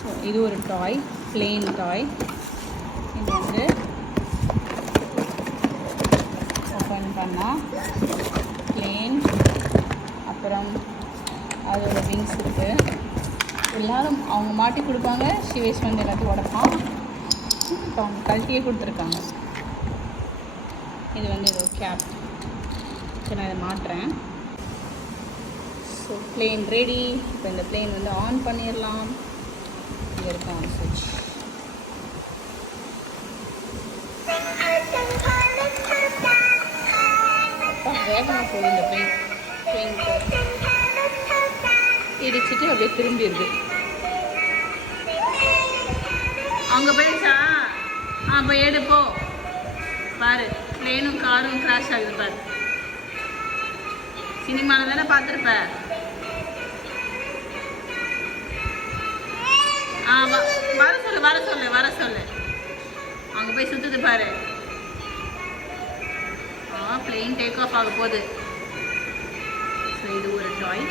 So இது ஒரு டாய், plain டாய். இது வந்து ஓப்பன் பண்ணால் பிளெயின். அப்புறம் அதோட விங்ஸ் இருக்குது. எல்லோரும் அவங்க மாட்டி கொடுப்பாங்க, சிவேஷ் வந்து எல்லாத்தையும் உடைப்பான். இப்போ அவங்க கழட்டியே கொடுத்துருக்காங்க. இது வந்து இது கேப். சரி, நான் இதை மாட்டுறேன். So plane ready. இப்போ இந்த பிளேன் வந்து ஆன் பண்ணிடலாம். இங்கே இருக்கும் ஆன் சுவிட்ச். வேகமாக போகுது இந்த பிளேன். இடிச்சிட்டு அப்படியே திரும்பிடுது. அங்கே போயிடுச்சா? அப்போ எடுப்போ பாரு, பிளேனும் காரும் கிராஷ் ஆகுது பாரு. சினிமாவில் தானே பார்த்துருப்ப. வர சொல்லு. அங்கே போய் சுற்றுது பாரு. பிளேன் டேக் ஆஃப் ஆக போகுது. ஸோ இது ஒரு டாய்.